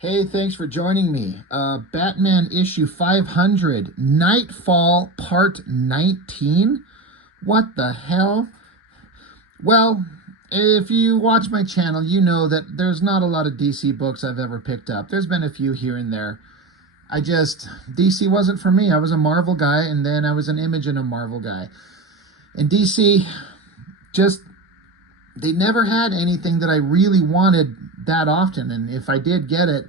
Hey, thanks for joining me. Batman issue 500, Nightfall Part 19? What the hell? Well, if you watch my channel, you know that there's not a lot of DC books I've ever picked up. There's been a few here and there. DC wasn't for me. I was a Marvel guy, and then I was an Image and a Marvel guy. And DC, just, they never had anything that I really wanted that often. And if I did get it,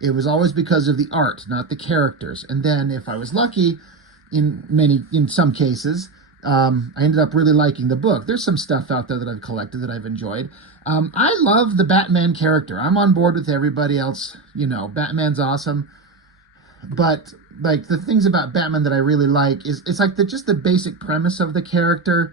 it was always because of the art, not the characters. And then if I was lucky, in some cases, I ended up really liking the book. There's some stuff out there that I've collected that I've enjoyed. I love the Batman character. I'm on board with everybody else. You know, Batman's awesome. But like the things about Batman that I really like is it's like just the basic premise of the character.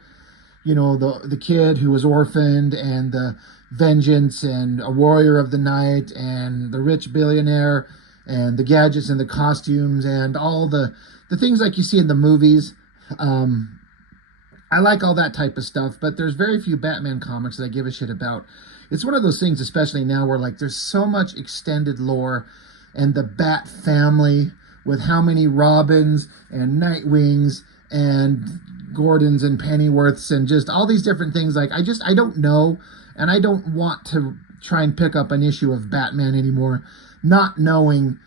You know, the kid who was orphaned, and the vengeance, and a warrior of the night, and the rich billionaire, and the gadgets and the costumes, and all the things like you see in the movies. I like all that type of stuff, but there's very few Batman comics that I give a shit about. It's one of those things, especially now, where like there's so much extended lore, and the Bat family with how many Robins and Nightwings and Gordons and Pennyworths and just all these different things. Like I don't know, and I don't want to try and pick up an issue of Batman anymore, not knowing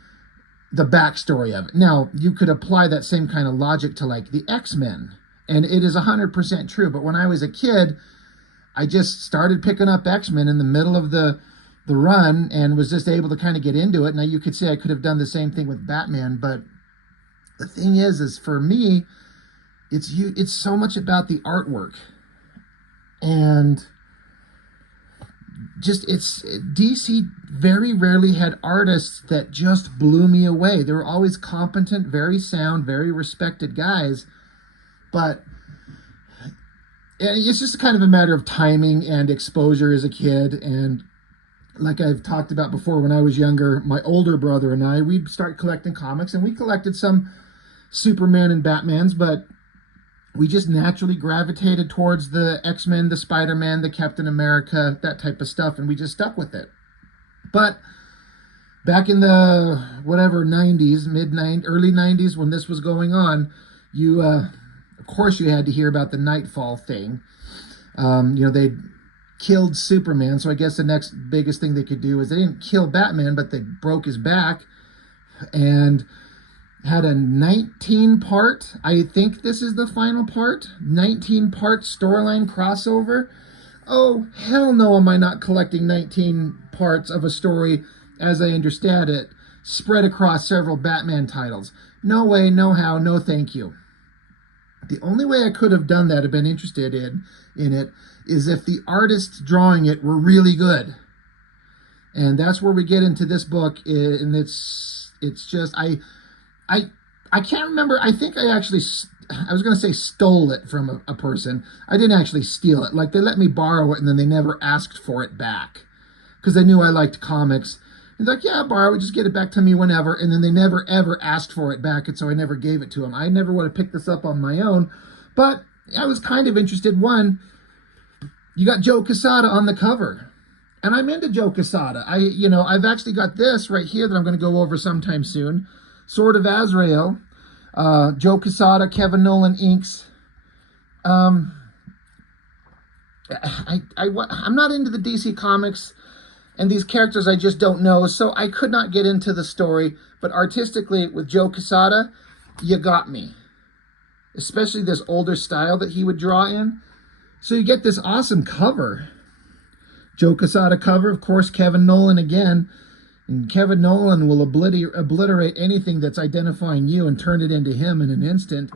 the backstory of it. Now, you could apply that same kind of logic to like the X-Men, and it is 100% true. But when I was a kid, I just started picking up X-Men in the middle of the run and was just able to kind of get into it. Now, you could say I could have done the same thing with Batman, but the thing is for me, it's so much about the artwork, and just it's DC very rarely had artists that just blew me away. They were always competent, very sound, very respected guys, but it's just kind of a matter of timing and exposure as a kid. And like I've talked about before, when I was younger, my older brother and I, we'd start collecting comics, and we collected some Superman and Batmans, but we just naturally gravitated towards the X-Men, the Spider-Man, the Captain America, that type of stuff, and we just stuck with it. But back in the whatever 90s, early 90s, when this was going on, you of course you had to hear about the Nightfall thing. They killed Superman, so I guess the next biggest thing they could do is they didn't kill Batman, but they broke his back and had a 19-part, I think this is the final part, 19-part storyline crossover. Oh, hell no, am I not collecting 19 parts of a story, as I understand it, spread across several Batman titles. No way, no how, no thank you. The only way I could have done that, have been interested in it, is if the artists drawing it were really good. And that's where we get into this book, and it's just, I can't remember. I think I was going to say stole it from a person. I didn't actually steal it. Like, they let me borrow it, and then they never asked for it back because they knew I liked comics. And like, yeah, borrow it, just get it back to me whenever. And then they never, ever asked for it back, and so I never gave it to them. I never would have picked this up on my own, but I was kind of interested. One, you got Joe Quesada on the cover, and I'm into Joe Quesada. I've actually got this right here that I'm going to go over sometime soon. Sword of Azrael, Joe Quesada, Kevin Nolan inks. I'm not into the DC comics, and these characters I just don't know, so I could not get into the story. But artistically, with Joe Quesada, you got me. Especially this older style that he would draw in. So you get this awesome cover. Joe Quesada cover, of course, Kevin Nolan again. And Kevin Nolan will obliterate anything that's identifying you and turn it into him in an instant.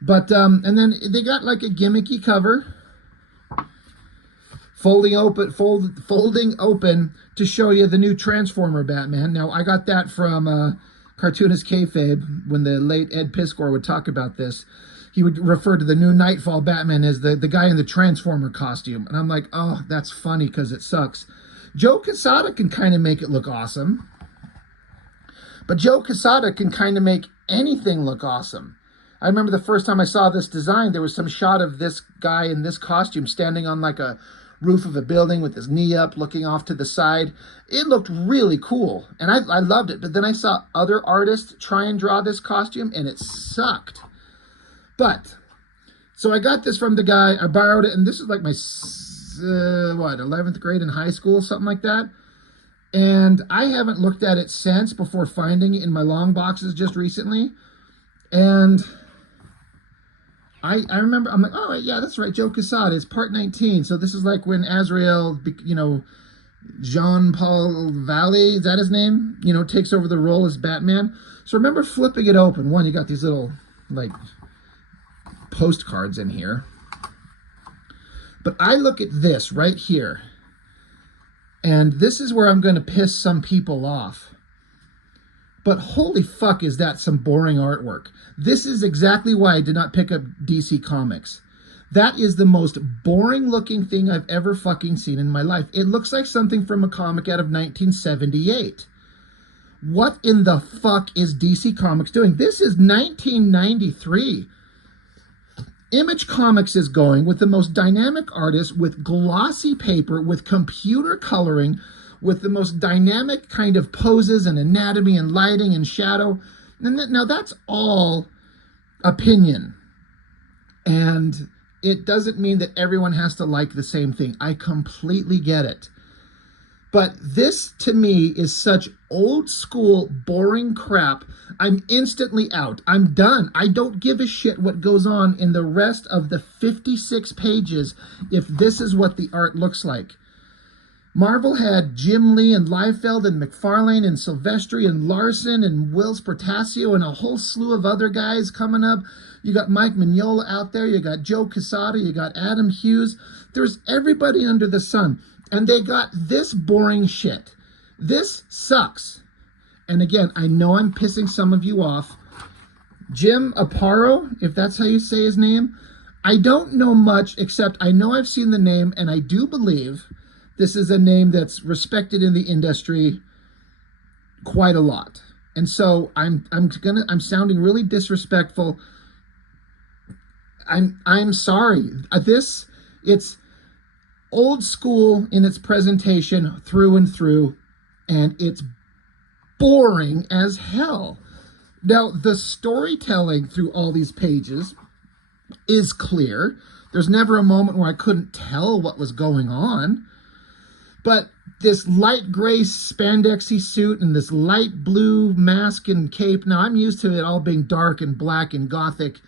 But, and then they got like a gimmicky cover, folding open to show you the new Transformer Batman. Now, I got that from Cartoonist Kayfabe. When the late Ed Piskor would talk about this, he would refer to the new Nightfall Batman as the guy in the Transformer costume. And I'm like, oh, that's funny because it sucks. Joe Quesada can kind of make it look awesome. But Joe Quesada can kind of make anything look awesome. I remember the first time I saw this design, there was some shot of this guy in this costume standing on like a roof of a building with his knee up, looking off to the side. It looked really cool, and I loved it. But then I saw other artists try and draw this costume, and it sucked. But, so I got this from the guy, I borrowed it, and this is like my, 11th grade in high school, something like that. And I haven't looked at it since, before finding it in my long boxes just recently. And I remember, I'm like, oh, yeah, that's right, Joe Quesada. It's part 19. So this is like when Azrael, Jean-Paul Valley, is that his name? Takes over the role as Batman. So remember flipping it open. One, you got these little, like, postcards in here. But I look at this right here. And this is where I'm going to piss some people off. But holy fuck, is that some boring artwork. This is exactly why I did not pick up DC Comics. That is the most boring looking thing I've ever fucking seen in my life. It looks like something from a comic out of 1978. What in the fuck is DC Comics doing? This is 1993. Image Comics is going with the most dynamic artists, with glossy paper, with computer coloring, with the most dynamic kind of poses and anatomy and lighting and shadow. And now that's all opinion. And it doesn't mean that everyone has to like the same thing. I completely get it. But this, to me, is such old school, boring crap. I'm instantly out. I'm done. I don't give a shit what goes on in the rest of the 56 pages if this is what the art looks like. Marvel had Jim Lee and Liefeld and McFarlane and Silvestri and Larson and Wills Portacio and a whole slew of other guys coming up. You got Mike Mignola out there. You got Joe Quesada. You got Adam Hughes. There's everybody under the sun. And they got this boring shit. This sucks. And again, I know I'm pissing some of you off. Jim Aparo, if that's how you say his name, I don't know much, except I know I've seen the name, and I do believe this is a name that's respected in the industry quite a lot. And so I'm sounding really disrespectful. I'm sorry. It's old school in its presentation through and through, and it's boring as hell. Now, the storytelling through all these pages is clear. There's never a moment where I couldn't tell what was going on. But this light gray spandexy suit and this light blue mask and cape, now I'm used to it all being dark and black and gothic,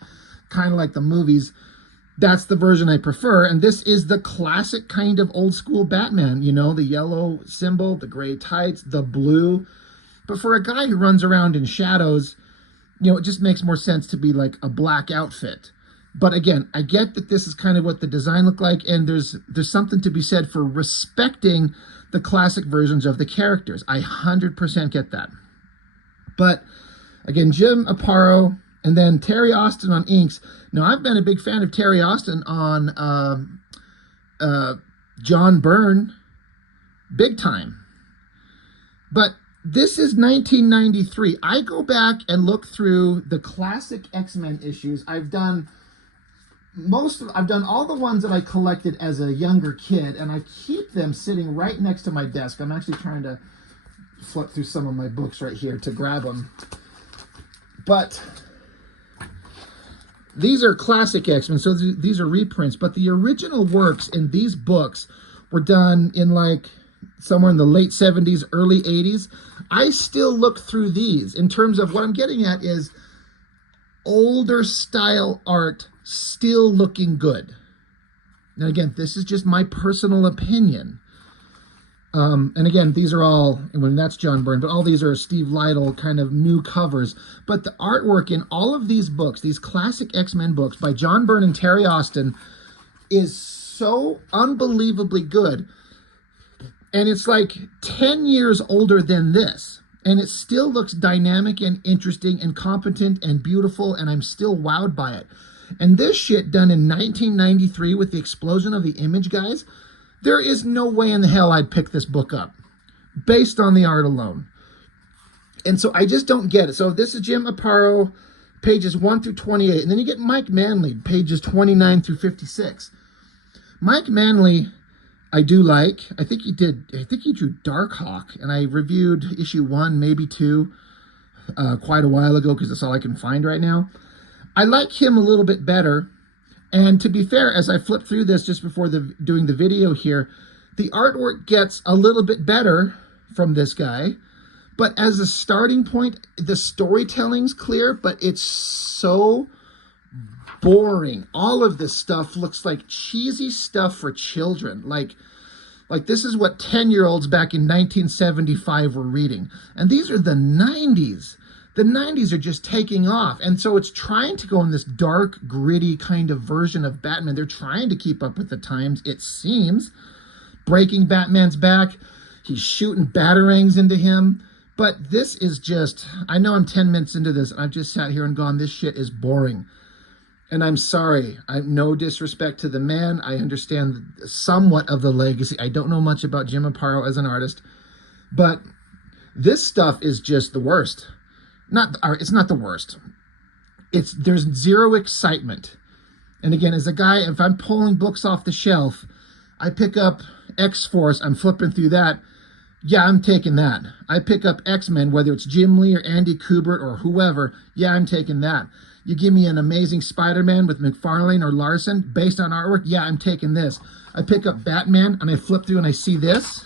kind of like the movies. That's the version I prefer. And this is the classic kind of old school Batman, the yellow symbol, the gray tights, the blue. But for a guy who runs around in shadows, it just makes more sense to be like a black outfit. But again, I get that this is kind of what the design looked like, and there's something to be said for respecting the classic versions of the characters. I 100% get that. But again, Jim Aparo, and then Terry Austin on inks. Now, I've been a big fan of Terry Austin on John Byrne, big time. But this is 1993. I go back and look through the classic X-Men issues. I've done all the ones that I collected as a younger kid, and I keep them sitting right next to my desk. I'm actually trying to flip through some of my books right here to grab them. But these are classic X-Men, so these are reprints. But the original works in these books were done in like somewhere in the late 70s, early 80s. I still look through these. In terms of what I'm getting at is older style art still looking good. Now again, this is just my personal opinion. And again, these are all, that's John Byrne, but all these are Steve Lytle kind of new covers. But the artwork in all of these books, these classic X-Men books by John Byrne and Terry Austin, is so unbelievably good. And it's like 10 years older than this. And it still looks dynamic and interesting and competent and beautiful, and I'm still wowed by it. And this shit done in 1993 with the explosion of the Image guys, there is no way in the hell I'd pick this book up based on the art alone. And so I just don't get it. So this is Jim Aparo, pages 1 through 28. And then you get Mike Manley, pages 29 through 56. Mike Manley, I do like. I think he did. I think he drew Darkhawk, and I reviewed issue 1, maybe 2, quite a while ago because that's all I can find right now. I like him a little bit better. And to be fair, as I flip through this just before doing the video here, the artwork gets a little bit better from this guy. But as a starting point, the storytelling's clear, but it's so boring. All of this stuff looks like cheesy stuff for children. Like this is what 10-year-olds back in 1975 were reading. And these are the 90s. The 90s are just taking off. And so it's trying to go in this dark, gritty kind of version of Batman. They're trying to keep up with the times, it seems. Breaking Batman's back. He's shooting batarangs into him. But this is just, I know I'm 10 minutes into this, and I've just sat here and gone, this shit is boring. And I'm sorry. No disrespect to the man. I understand somewhat of the legacy. I don't know much about Jim Aparo as an artist. But this stuff is just the worst. It's not the worst. There's zero excitement. And again, as a guy, if I'm pulling books off the shelf, I pick up X-Force, I'm flipping through that. Yeah, I'm taking that. I pick up X-Men, whether it's Jim Lee or Andy Kubert or whoever. Yeah, I'm taking that. You give me an Amazing Spider-Man with McFarlane or Larson based on artwork. Yeah, I'm taking this. I pick up Batman and I flip through and I see this.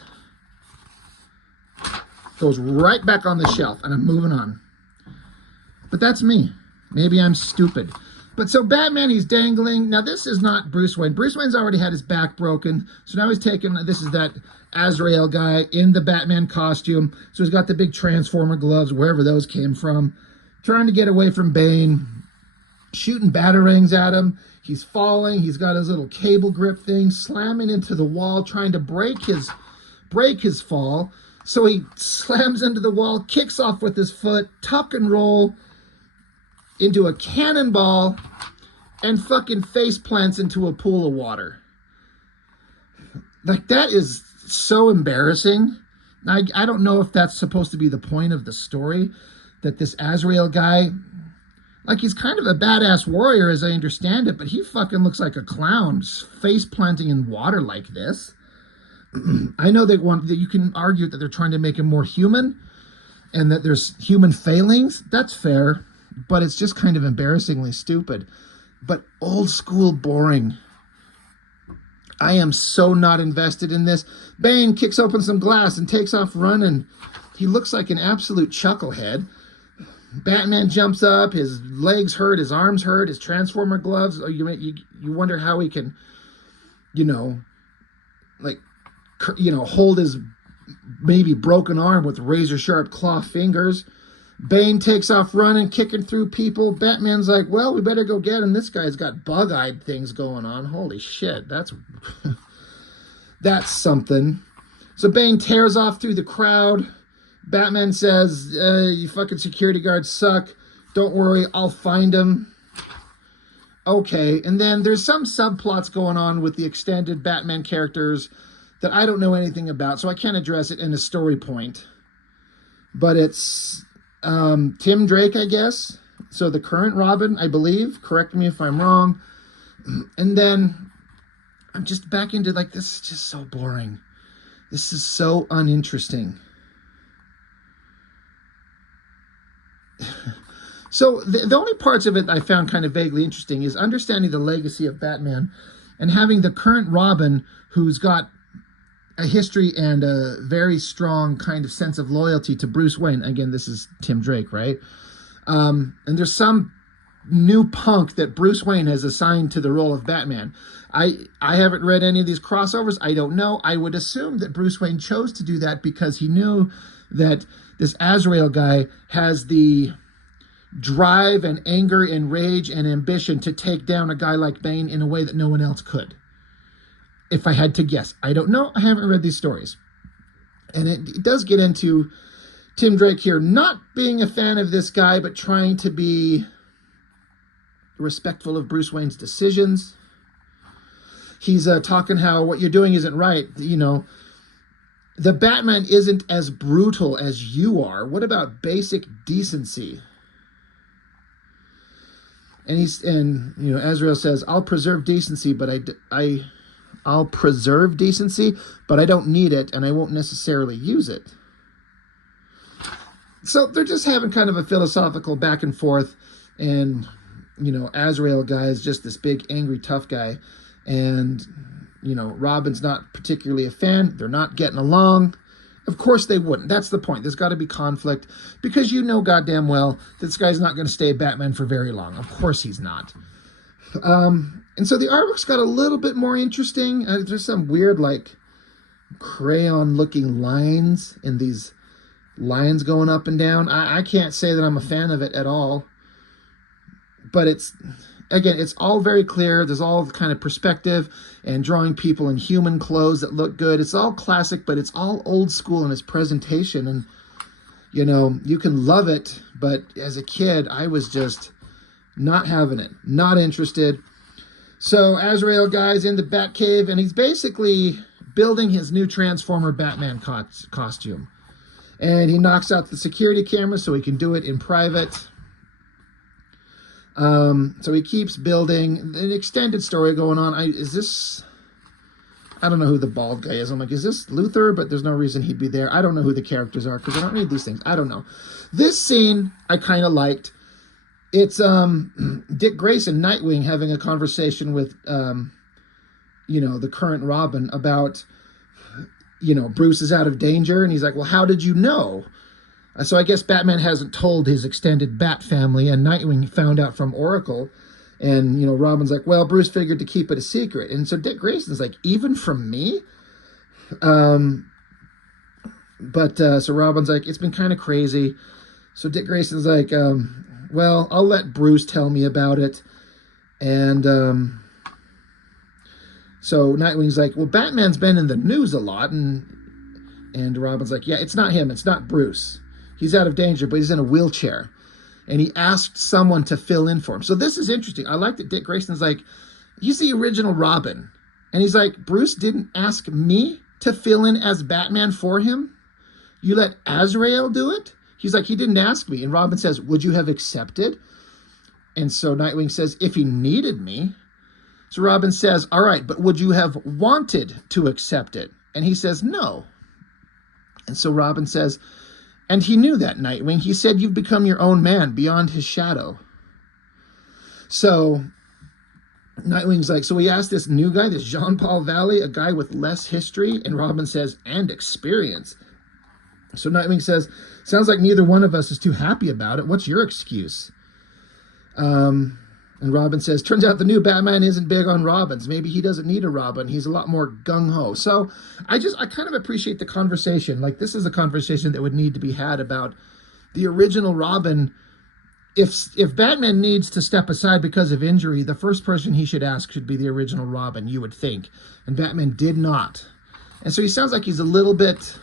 Goes right back on the shelf and I'm moving on. But that's me. Maybe I'm stupid. But so Batman, he's dangling. Now, this is not Bruce Wayne. Bruce Wayne's already had his back broken. So now he's taking, this is that Azrael guy in the Batman costume. So he's got the big Transformer gloves, wherever those came from. Trying to get away from Bane. Shooting batarangs at him. He's falling. He's got his little cable grip thing. Slamming into the wall, trying to break his fall. So he slams into the wall, kicks off with his foot, tuck and roll into a cannonball, and fucking face plants into a pool of water. Like, that is so embarrassing. I don't know if that's supposed to be the point of the story, that this Azrael guy, like, he's kind of a badass warrior as I understand it, but he fucking looks like a clown face planting in water like this. I know that you can argue that they're trying to make him more human and that there's human failings. That's fair. But it's just kind of embarrassingly stupid. But old school boring. I am so not invested in this. Bane kicks open some glass and takes off running. He looks like an absolute chucklehead. Batman jumps up. His legs hurt. His arms hurt. His Transformer gloves. You wonder how he can, hold his maybe broken arm with razor sharp claw fingers. Bane takes off running, kicking through people. Batman's like, well, we better go get him. This guy's got bug-eyed things going on. Holy shit, that's something. So Bane tears off through the crowd. Batman says, you fucking security guards suck. Don't worry, I'll find him. Okay, and then there's some subplots going on with the extended Batman characters that I don't know anything about, so I can't address it in a story point. But it's Tim Drake, I guess. So the current Robin, I believe. Correct me if I'm wrong. And then I'm just back into, like, this is just so boring. This is so uninteresting. So the only parts of it I found kind of vaguely interesting is understanding the legacy of Batman and having the current Robin who's got a history and a very strong kind of sense of loyalty to Bruce Wayne. Again, this is Tim Drake, right? And there's some new punk that Bruce Wayne has assigned to the role of Batman. I haven't read any of these crossovers. I don't know. I would assume that Bruce Wayne chose to do that because he knew that this Azrael guy has the drive and anger and rage and ambition to take down a guy like Bane in a way that no one else could. If I had to guess. I don't know. I haven't read these stories. And it does get into Tim Drake here not being a fan of this guy, but trying to be respectful of Bruce Wayne's decisions. He's talking how what you're doing isn't right. The Batman isn't as brutal as you are. What about basic decency? And Azrael says, I'll preserve decency, but I'll preserve decency, but I don't need it, and I won't necessarily use it. So they're just having kind of a philosophical back and forth, and, you know, Azrael guy is just this big, angry, tough guy, and, you know, Robin's not particularly a fan. They're not getting along. Of course they wouldn't. That's the point. There's got to be conflict, because you know goddamn well this guy's not going to stay Batman for very long. Of course he's not. And so the artwork's got a little bit more interesting. There's some weird, like, crayon-looking lines, and these lines going up and down. I can't say that I'm a fan of it at all. But it's, again, it's all very clear. There's all kind of perspective and drawing people in human clothes that look good. It's all classic, but it's all old school in its presentation. And, you know, you can love it, but as a kid, I was just not having it, not interested. So Azrael guy's in the Batcave, and he's basically building his new Transformer Batman costume. And he knocks out the security camera so he can do it in private. So he keeps building. An extended story going on. I don't know who the bald guy is. I'm like, is this Luthor? But there's no reason he'd be there. I don't know who the characters are because I don't read these things. I don't know. This scene I kind of liked. It's Dick Grayson, Nightwing, having a conversation with, you know, the current Robin about, you know, Bruce is out of danger. And he's like, well, how did you know? So I guess Batman hasn't told his extended Bat family, and Nightwing found out from Oracle. And, you know, Robin's like, well, Bruce figured to keep it a secret. And so Dick Grayson's like, even from me? So Robin's like, it's been kind of crazy. So Dick Grayson's like, well, I'll let Bruce tell me about it. And so Nightwing's like, well, Batman's been in the news a lot. And Robin's like, yeah, it's not him. It's not Bruce. He's out of danger, but he's in a wheelchair. And he asked someone to fill in for him. So this is interesting. I like that Dick Grayson's like, he's the original Robin. And he's like, Bruce didn't ask me to fill in as Batman for him? You let Azrael do it? He's like, he didn't ask me. And Robin says, would you have accepted? And so Nightwing says, if he needed me. So Robin says, all right, but would you have wanted to accept it? And he says, no. And so Robin says, and he knew that, Nightwing. He said you've become your own man beyond his shadow. So Nightwing's like, so we asked this new guy, this Jean-Paul Valley, a guy with less history. And Robin says, and experience. So Nightwing says, sounds like neither one of us is too happy about it. What's your excuse? And Robin says, turns out the new Batman isn't big on Robins. Maybe he doesn't need a Robin. He's a lot more gung-ho. So I kind of appreciate the conversation. Like, this is a conversation that would need to be had about the original Robin. If Batman needs to step aside because of injury, the first person he should ask should be the original Robin, you would think. And Batman did not. And so he sounds like he's a little bit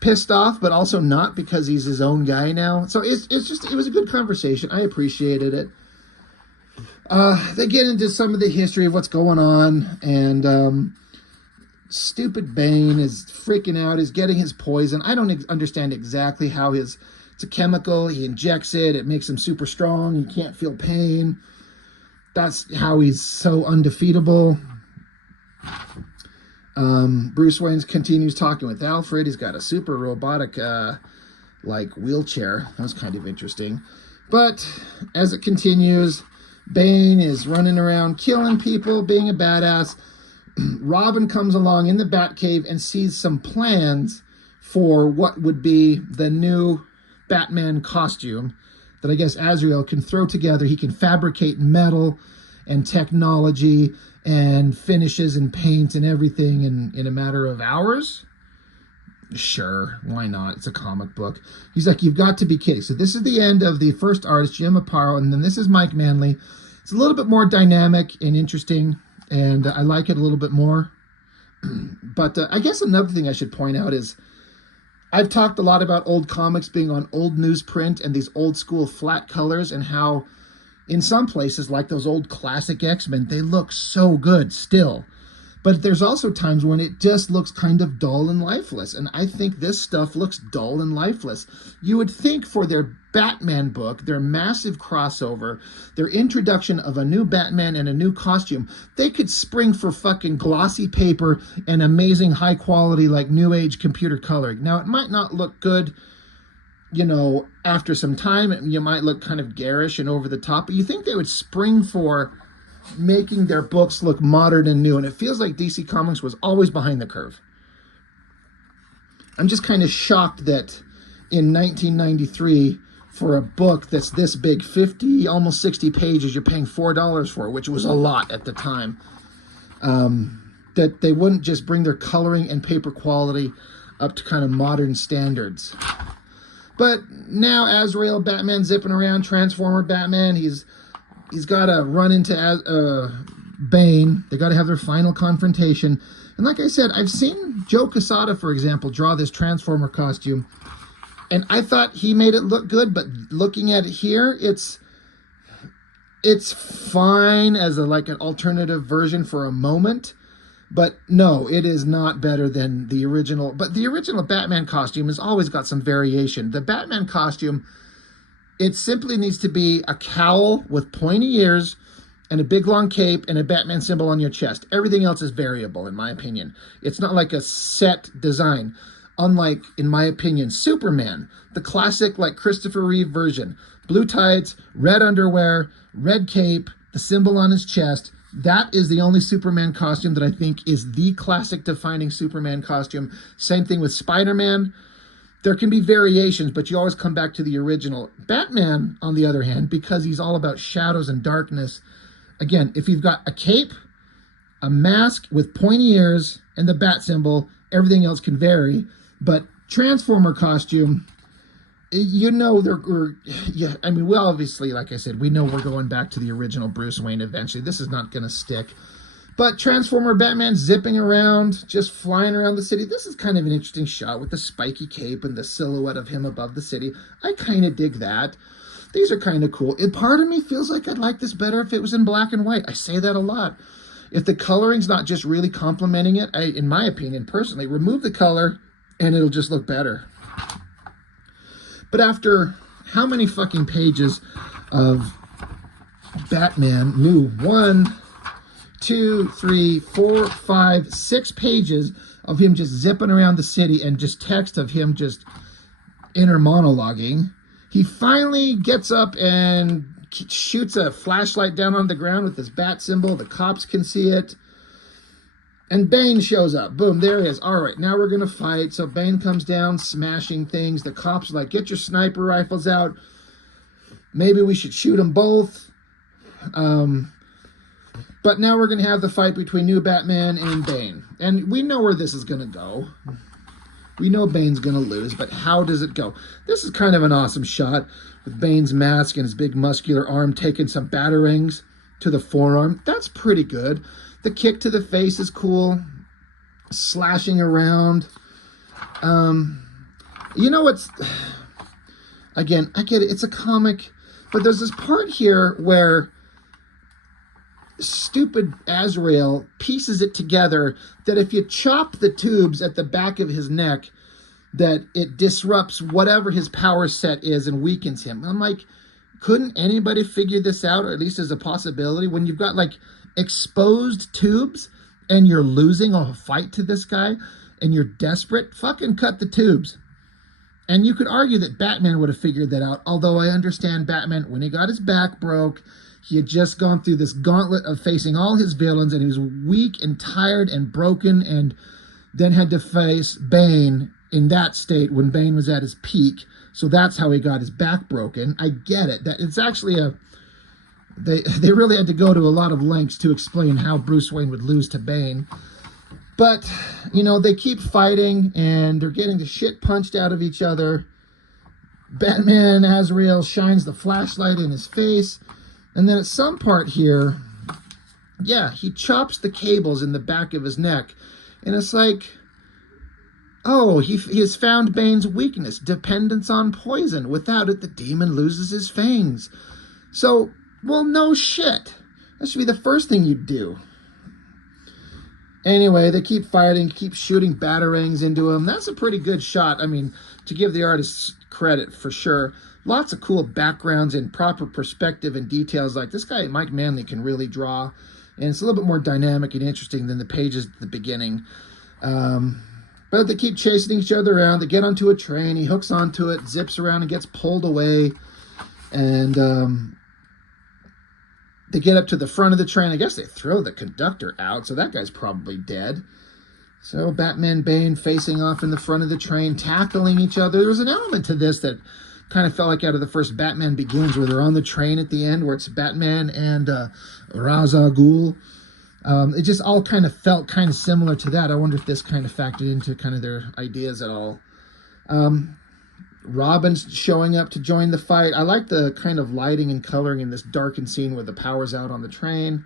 pissed off, but also not, because he's his own guy now. So it was a good conversation. I appreciated it. They get into some of the history of what's going on, and stupid Bane is freaking out. He's getting his poison. I don't understand exactly how it's a chemical. He injects it. It makes him super strong. He can't feel pain. That's how he's so undefeatable. Bruce Wayne continues talking with Alfred. He's got a super robotic, wheelchair. That was kind of interesting. But as it continues, Bane is running around killing people, being a badass. Robin comes along in the Batcave and sees some plans for what would be the new Batman costume that I guess Azrael can throw together. He can fabricate metal and technology and finishes and paints and everything in a matter of hours. Sure, why not? It's a comic book. He's like, you've got to be kidding. So this is the end of the first artist, Jim Aparo, and then this is Mike Manley. It's a little bit more dynamic and interesting, and I like it a little bit more. But I guess another thing I should point out is I've talked a lot about old comics being on old newsprint and these old school flat colors, and how in some places, like those old classic X-Men, they look so good still. But there's also times when it just looks kind of dull and lifeless. And I think this stuff looks dull and lifeless. You would think for their Batman book, their massive crossover, their introduction of a new Batman and a new costume, they could spring for fucking glossy paper and amazing high quality, like new age computer coloring. Now, it might not look good, you know, after some time. You might look kind of garish and over the top, but you think they would spring for making their books look modern and new. And it feels like DC Comics was always behind the curve. I'm just kind of shocked that in 1993, for a book that's this big, 50, almost 60 pages, you're paying $4 for it, which was a lot at the time, that they wouldn't just bring their coloring and paper quality up to kind of modern standards. But now Azrael Batman zipping around, Transformer Batman, he's got to run into Bane. They got to have their final confrontation. And like I said, I've seen Joe Quesada, for example, draw this Transformer costume, and I thought he made it look good, but looking at it here, it's fine as like an alternative version for a moment. But no, it is not better than the original. But the original Batman costume has always got some variation. The Batman costume, it simply needs to be a cowl with pointy ears and a big long cape and a Batman symbol on your chest. Everything else is variable, in my opinion. It's not like a set design. Unlike, in my opinion, Superman, the classic, like Christopher Reeve version. Blue tights, red underwear, red cape, the symbol on his chest. That is the only Superman costume that I think is the classic defining Superman costume. Same thing with Spider-Man. There can be variations, but you always come back to the original. Batman, on the other hand, because he's all about shadows and darkness, again, if you've got a cape, a mask with pointy ears, and the bat symbol, everything else can vary. But Transformer costume, you know, yeah, I mean, we obviously, like I said, we know we're going back to the original Bruce Wayne eventually. This is not going to stick. But Transformer Batman zipping around, just flying around the city. This is kind of an interesting shot with the spiky cape and the silhouette of him above the city. I kind of dig that. These are kind of cool. And part of me feels like I'd like this better if it was in black and white. I say that a lot. If the coloring's not just really complementing it, in my opinion, personally, remove the color and it'll just look better. But after how many fucking pages of Batman, new 1, 2, 3, 4, 5, 6 pages of him just zipping around the city and just text of him just inner monologuing, he finally gets up and shoots a flashlight down on the ground with his bat symbol. The cops can see it. And Bane shows up. Boom, there he is. All right, now we're going to fight. So Bane comes down, smashing things. The cops are like, get your sniper rifles out. Maybe we should shoot them both. But now we're going to have the fight between new Batman and Bane. And we know where this is going to go. We know Bane's going to lose, but how does it go? This is kind of an awesome shot with Bane's mask and his big muscular arm taking some batarangs to the forearm. That's pretty good. The kick to the face is cool. Slashing around. You know what's... Again, I get it. It's a comic. But there's this part here where stupid Azrael pieces it together that if you chop the tubes at the back of his neck, that it disrupts whatever his power set is and weakens him. I'm like, couldn't anybody figure this out, or at least as a possibility? When you've got like exposed tubes and you're losing a fight to this guy and you're desperate, fucking cut the tubes. And you could argue that Batman would have figured that out, although I understand Batman, when he got his back broke, he had just gone through this gauntlet of facing all his villains, and he was weak and tired and broken, and then had to face Bane in that state when Bane was at his peak. So that's how he got his back broken. I get it. That it's actually they really had to go to a lot of lengths to explain how Bruce Wayne would lose to Bane. But, you know, they keep fighting, and they're getting the shit punched out of each other. Batman, Azrael, shines the flashlight in his face. And then at some part here, yeah, he chops the cables in the back of his neck. And it's like, oh, he has found Bane's weakness, dependence on poison. Without it, the demon loses his fangs. So, well, no shit. That should be the first thing you'd do. Anyway, they keep fighting, keep shooting batarangs into him. That's a pretty good shot. I mean, to give the artists credit for sure. Lots of cool backgrounds and proper perspective and details. Like this guy, Mike Manley, can really draw. And it's a little bit more dynamic and interesting than the pages at the beginning. But they keep chasing each other around. They get onto a train. He hooks onto it, zips around, and gets pulled away. And they get up to the front of the train. I guess they throw the conductor out, so that guy's probably dead. So Batman, Bane facing off in the front of the train, tackling each other. There was an element to this that kind of felt like out of the first Batman Begins, where they're on the train at the end, where it's Batman and Ra's al Ghul. It just all kind of felt kind of similar to that. I wonder if this kind of factored into kind of their ideas at all. Robin's showing up to join the fight. I like the kind of lighting and coloring in this darkened scene where the power's out on the train.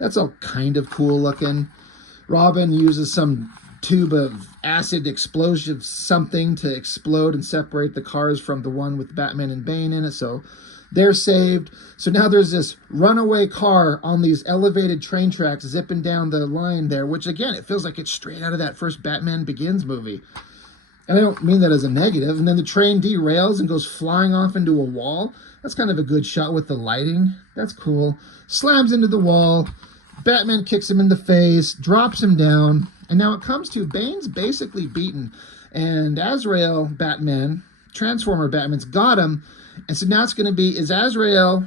That's all kind of cool looking. Robin uses some tube of acid explosive something to explode and separate the cars from the one with Batman and Bane in it, so they're saved. So now there's this runaway car on these elevated train tracks zipping down the line there, which again, it feels like it's straight out of that first Batman Begins movie. And I don't mean that as a negative. And then the train derails and goes flying off into a wall. That's kind of a good shot with the lighting. That's cool. Slams into the wall. Batman kicks him in the face, drops him down. And now it comes to Bane's basically beaten. And Azrael Batman, Transformer Batman's got him. And so now it's going to be, is Azrael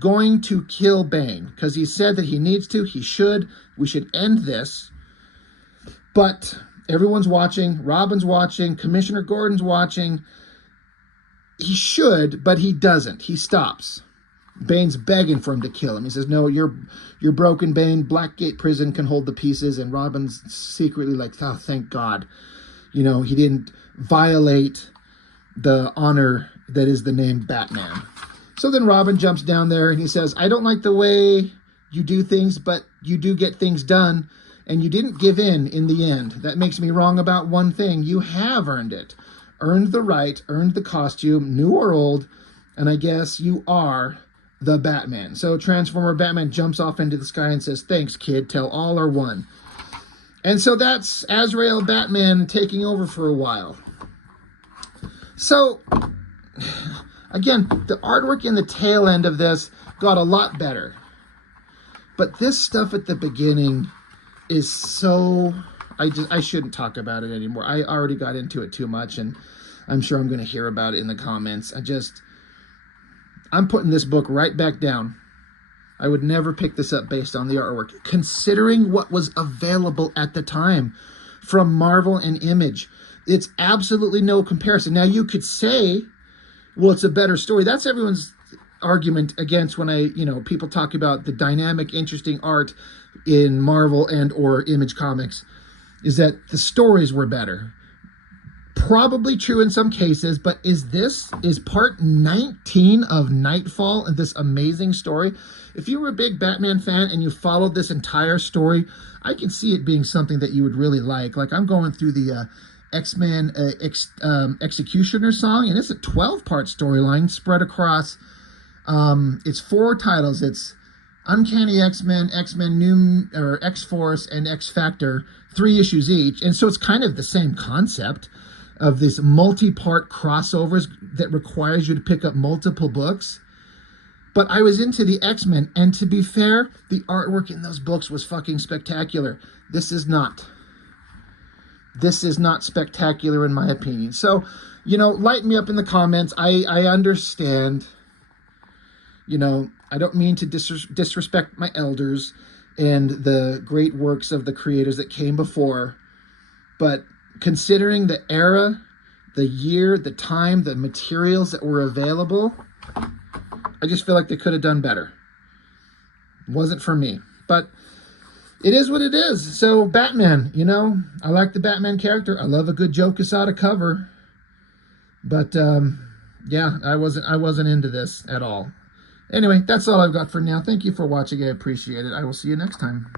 going to kill Bane? Because he said that he needs to. He should. We should end this. But everyone's watching. Robin's watching. Commissioner Gordon's watching. He should, but he doesn't. He stops. Bane's begging for him to kill him. He says, no, you're broken, Bane. Blackgate Prison can hold the pieces. And Robin's secretly like, oh, thank God. You know, he didn't violate the honor that is the name Batman. So then Robin jumps down there and he says, I don't like the way you do things, but you do get things done. And you didn't give in the end. That makes me wrong about one thing. You have earned it. Earned the right, earned the costume, new or old, and I guess you are the Batman. So Transformer Batman jumps off into the sky and says, thanks, kid, till all are one. And so that's Azrael Batman taking over for a while. So, again, the artwork in the tail end of this got a lot better. But this stuff at the beginning is so, I shouldn't talk about it anymore. I already got into it too much, and I'm sure I'm going to hear about it in the comments. I'm putting this book right back down. I would never pick this up based on the artwork, considering what was available at the time from Marvel and Image. It's absolutely no comparison. Now, you could say, well, it's a better story. That's everyone's argument against when people talk about the dynamic, interesting art in Marvel and or Image Comics, is that the stories were better. Probably true in some cases, but is part 19 of Nightfall and this amazing story? If you were a big Batman fan and you followed this entire story, I can see it being something that you would really like. Like, I'm going through the X-Men Executioner song, and it's a 12-part storyline spread across, it's 4 titles. It's Uncanny X-Men, X-Men New, or X-Force, and X-Factor, 3 issues each. And so it's kind of the same concept of this multi-part crossovers that requires you to pick up multiple books. But I was into the X-Men, and to be fair, the artwork in those books was fucking spectacular. This is not. This is not spectacular in my opinion. So, light me up in the comments. I understand. I don't mean to disrespect my elders and the great works of the creators that came before, but considering the era, the year, the time, the materials that were available, I just feel like they could have done better. It wasn't for me, but it is what it is. So Batman, I like the Batman character. I love a good Joe Quesada cover, but yeah, I wasn't into this at all. Anyway, that's all I've got for now. Thank you for watching. I appreciate it. I will see you next time.